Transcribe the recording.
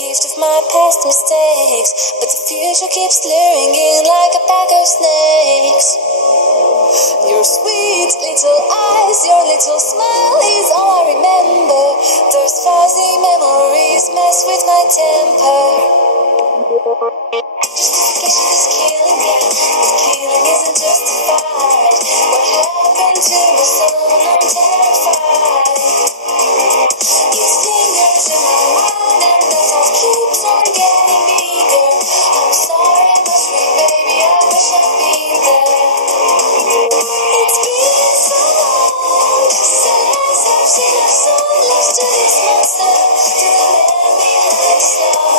gift of my past mistakes, but the future keeps luring in like a pack of snakes. Your sweet little eyes, your little smile is all I remember. Those fuzzy memories mess with my temper. Justification is killing me, the killing isn't justified. What happened to my soul? I'm terrified. It lingers in my mind and the thought keeps on getting bigger. I'm sorry, I'm not sweet, baby, I wish I'd been there. It's been so long since I've seen a soul lost to this monster, to the man behind the star.